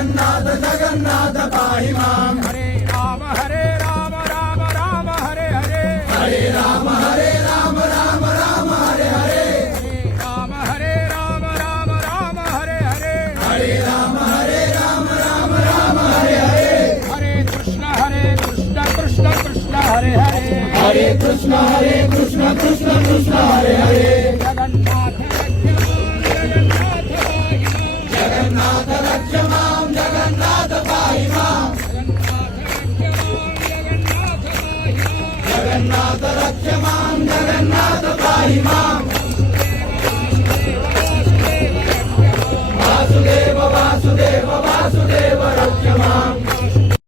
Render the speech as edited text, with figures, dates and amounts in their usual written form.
जगन्नाथ जगन्नाथ पाहि मां हरे राम राम राम हरे हरे हरे राम राम राम हरे हरे हरे राम राम हरे हरे हरे राम राम हरे हरे हरे कृष्ण कृष्ण कृष्ण हरे हरे हरे कृष्ण कृष्ण कृष्ण हरे हरे जगन्नाथ जगन्नाथ रक्ष मां जगन्नाथ पाहि मां जगन्नाथ रक्ष मां जगन्नाथ पाहि मां वासुदेव वासुदेव वासुदेव रक्ष मां